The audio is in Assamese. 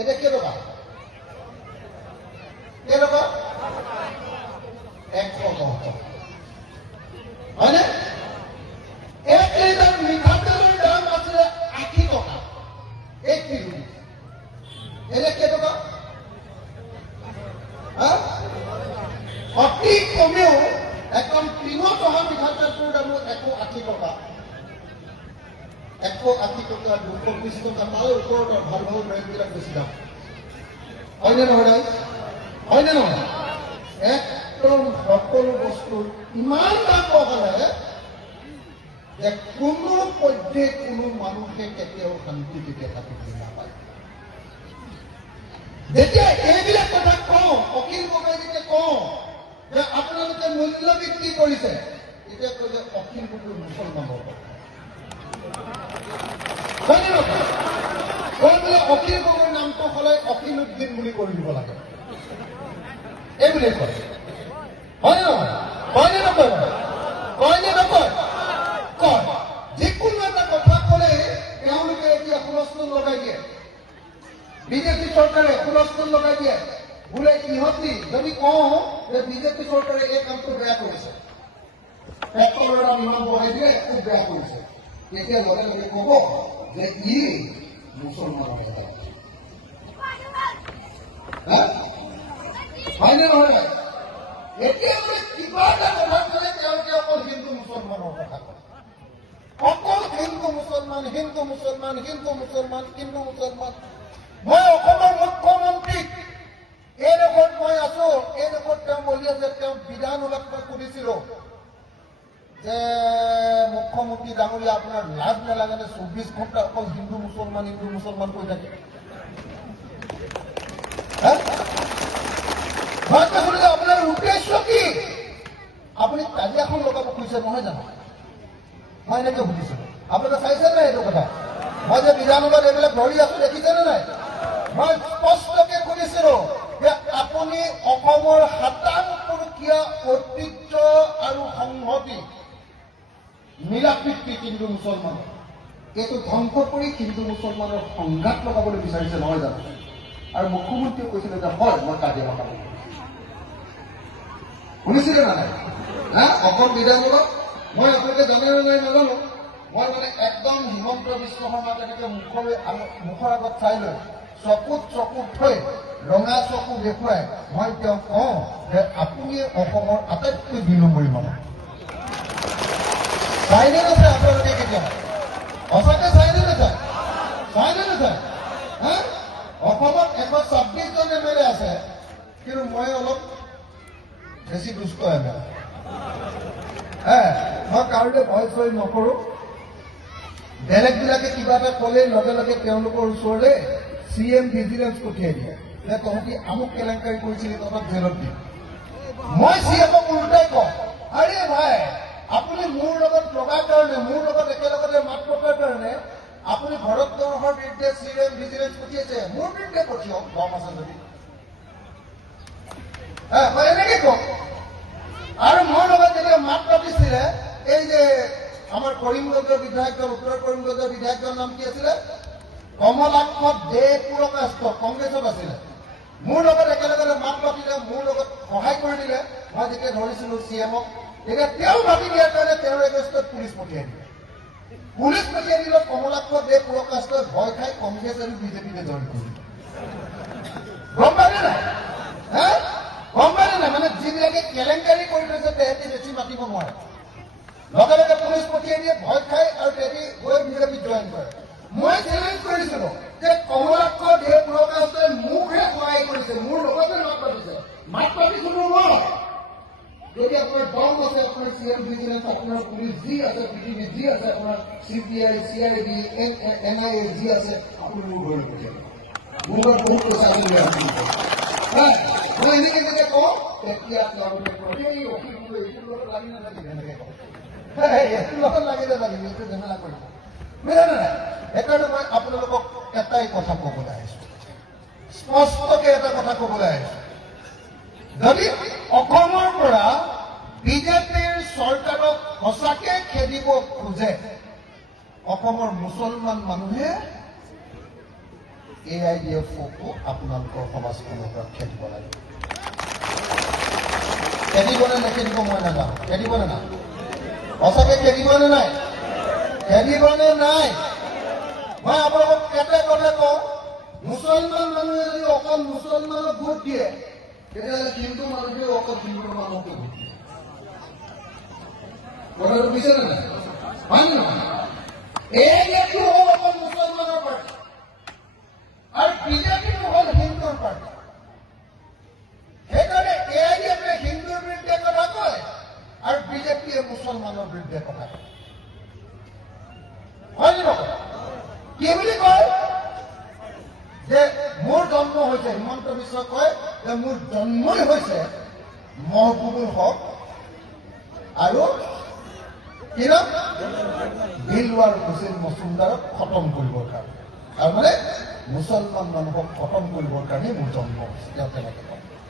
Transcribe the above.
এটা কেটকা 110 হয় না? 1 লিটার মিঠাতেলের দাম আছে 80 টাকা 1 কিলো। এটা কেটকা অতি কমেও একদম 3 টকা মিঠাতেলটোৰ দাম 180 টাকা 180 টাকা 220 টাকা তাৰ ওপৰত ভাল ভাল ব্ৰেণ্ডবিলাক বেছি দাম হয়নে নহয়? হয়নে নহয়? একদম সকলো বস্তুৰ ইমান দাম বঢ়ালে যে কোনো পধ্যে কোনো মানুহে কেতিয়াও শান্তিতে থাকিবলৈ নাপায়। যেতিয়া এইবিলাক কথা কওঁ, অখিল গগৈ যেতিয়া কওঁ যে আপোনালোকে মূল্য বৃদ্ধি কৰিছে, তেতিয়া কয় যে অখিল গগৈ মুছলমানৰ কথা। হয়নে নহয়? কয় বোলে অখিল গগৈৰ নামটো সলাই অখিল উদ্দিন বুলি কৰি দিব লাগে, এইবুলি কয়। হয়নে নহয়? কয়নে নকয়? কয়নে নকয়? কয়। যিকোনো এটা কথা ক'লে তেওঁলোকে এতিয়া হুলস্থুল লগাই দিয়ে, বিজেপি চৰকাৰে হুলস্থুল লগাই দিয়ে। বোলে ইহঁতি যদি কওঁ যে বিজেপি চৰকাৰে এই কামটো বেয়া কৰিছে, পেট্ৰলৰ দাম ইমান বঢ়াই দিয়ে, খুব বেয়া কৰিছে, তেতিয়া লগে লগে ক'ব যে ই মুছলমানৰ এটা হয়নে নহয়? এতিয়া বোলে কিবা এটা কথা ক'লে তেওঁলোকে অকল হিন্দু মুছলমানৰ কথা কয়, অকল হিন্দু মুছলমান হিন্দু মুছলমান হিন্দু মুছলমান হিন্দু মুছলমান। মই অসমৰ মুখ্যমন্ত্ৰীক এইডোখৰত মই আছো, এইডোখৰত তেওঁ বহি আছে, তেওঁ বিধান ওলাত মই সুধিছিলো যে মুখ্যমন্ত্ৰী ডাঙৰীয়া আপোনাৰ লাজ নালাগেনে 24 ঘণ্টা অকল হিন্দু মুছলমান কৈ থাকে? মই কৈছিলো যে আপোনাৰ উদ্দেশ্য কি? আপুনি কাজিয়াখন লগাব খুজিছে নহয় জানো? মই এনেকে সুধিছিলো। আপোনালোকে চাইছে নাই এইটো কথা? মই যে বিধানসভাত এইবিলাক ধৰি আছো, দেখিছেনে নাই? মই স্পষ্টকে সুধিছিলো যে আপুনি অসমৰ 57 ঐতিহ্য আৰু সংহতি মিলাপ্ৰীতি হিন্দু মুছলমানৰ, এইটো ধ্বংস কৰি হিন্দু মুছলমানৰ সংঘাত লগাবলৈ বিচাৰিছে নহয় জানো? আৰু মুখ্যমন্ত্ৰীয়ে কৈছিলে যে হয়, মই কাজিয়া লগাব। শুনিছিলে না নাই? অসম বিধানসভাত মই আপোনালোকে জানে নে নাই নাজানো, মই মানে একদম হিমন্ত বিশ্ব শৰ্মা তেনেকে মুখৰ আগত চাই লৈ চকুত থৈ ৰঙা চকু দেখুৱাই মই তেওঁক কওঁ যে আপুনি অসমৰ আটাইতকৈ 2 নম্বৰী মানুহ। চাইনে নাচায় আপোনালোকে? কেতিয়াবা সঁচাকে চাইনে নাচায়? চাইনে নাচায়? অসমত 126 জন MLA আছে, কিন্তু মই অলপ বেছি দুষ্ট MLA। মই কাৰোৰে ভয় চয় নকৰো। বেলেগবিলাকে কিবা এটা ক'লে লগে লগে তেওঁলোকৰ ওচৰলৈ CM ভিজিলেন্স পঠিয়াই দিয়ে যে তহঁতি আমুক কেলেংকাৰী কৰিছিলি, তহঁতক জেলত দিম। মই CMক উল্টাই কওঁ, আৰে ভাই আপুনি মোৰ লগত লগাৰ কাৰণে, মোৰ লগত একেলগতে মাত পতাৰ কাৰণে আপুনি ভৰতবৰ্ষৰ বিৰুদ্ধে CM ভিজিলেন্স পঠিয়াইছে, মোৰ বিৰুদ্ধে পঠিয়াওক দম আছে যদি। মই এনেকে কওঁ। আৰু মোৰ লগত যেতিয়া মাত পাতিছিলে এই যে আমাৰ কৰিমগঞ্জৰ বিধায়কজন, উত্তৰ কৰিমগঞ্জৰ বিধায়কজনৰ নাম কি আছিলে? কমলাক্ষ দে পুৰকাষ্ট, কংগ্ৰেছত আছিলে। মোৰ লগত একেলগে মাত পাতিলে, মোৰ লগত সহায় কৰি দিলে। মই যেতিয়া ধৰিছিলো CMক, তেতিয়া তেওঁ মাতি দিয়াৰ কাৰণে তেওঁৰ এগেইনষ্টত পুলিচ পঠিয়াই দিলে। পুলিচ পঠিয়াই দিলে, কমলাক্ষ দে পুৰকাষ্টই ভয় খাই কংগ্ৰেছ আৰু বিজেপিতে জইন কৰিলে। গম পালে নাই? গম পালে নাই? মানে যিবিলাকে কেলেংকাৰী কৰি থৈছে তেহেঁতি বেছি মাতিব নোৱাৰে, লগে লগে পুলিচ পঠিয়াই দিয়ে, ভয় খাই আৰু তেহেঁতি গৈ বিজেপিত জইন কৰে। মই চেলেঞ্জ কৰিছিলো যে কমলাক্ষ দে পুৰকাষ্টই মোকহে সহায় কৰিছে, মোৰ লগতে মাত পাতিছে। মাত পাতিছিলো মই। যদি আপোনাৰ দম আছে, আপোনাৰ CM ভিজিলেন্স, আপোনাৰ পুলিচ যি আছে, পৃথিৱী যি আছে, আপোনাৰ CBI, CID, NIA যি আছে, আপুনি মোৰ ঘৰলৈ পঠিয়াব। মোৰ ঘৰত বহুত পইচা আছে। মই এনেকে যেতিয়া কওঁ, তেতিয়া তেওঁলোকে কয় এই অখিল গগৈ এইটোৰ লগত লাগি নালাগিব, এনেকে কয়। এইটোৰ লগত লাগি নালাগিব, এইটো ঝেমেলা কৰিব। বুজিলে নাই? সেইকাৰণে মই আপোনালোকক এটাই কথা ক'বলৈ আহিছো, স্পষ্টকে এটা কথা ক'বলৈ আহিছো। যদি অসমৰ পৰা বিজেপিৰ চৰকাৰক সঁচাকে খেদিব খোজে, অসমৰ মুছলমান মানুহে AIDFকো আপোনালোকৰ সমাজখনৰ পৰা খেদিব লাগে। খেদিবনে নেখেদিব মই নাজানো। খেদিবনে নাই? সঁচাকৈ খেদিবনে নাই? খেদিবনে নাই? মই আপোনালোকক কেটে কওঁ, মুছলমান মানুহে যদি অকল মুছলমানক ভোট দিয়ে, তেতিয়াহ'লে হিন্দু মানুহে অকল হিন্দু মানুহকে ভোট দিয়ে। কথাটো বুজিছে নে নাই? হয় নে নহয়? AIDFটো হ'ল অকল মুছলমানৰ পাৰ্টি আৰু বিজেপিটো হ'ল হিন্দুৰ পাৰ্টি। সেইকাৰণে AIDFে হিন্দুৰ বিৰুদ্ধে কথা কয় আৰু বিজেপিয়ে মুছলমানৰ বিৰুদ্ধে কথা কয়। হয় নে নহয়? কি বুলি কয় যে মোৰ জন্ম হৈছে, হিমন্ত বিশ্বই কয় যে মোৰ জন্মই হৈছে মহবুবুল হক আৰু কি নাম দিলৱাৰ হুছেইন মজুমদাৰক খতম কৰিবৰ কাৰণে, আৰু মানে মুছলমান মানুহক খতম কৰিবৰ কাৰণে মোৰ জন্ম হৈছে, তেওঁ তেনেকে কয়।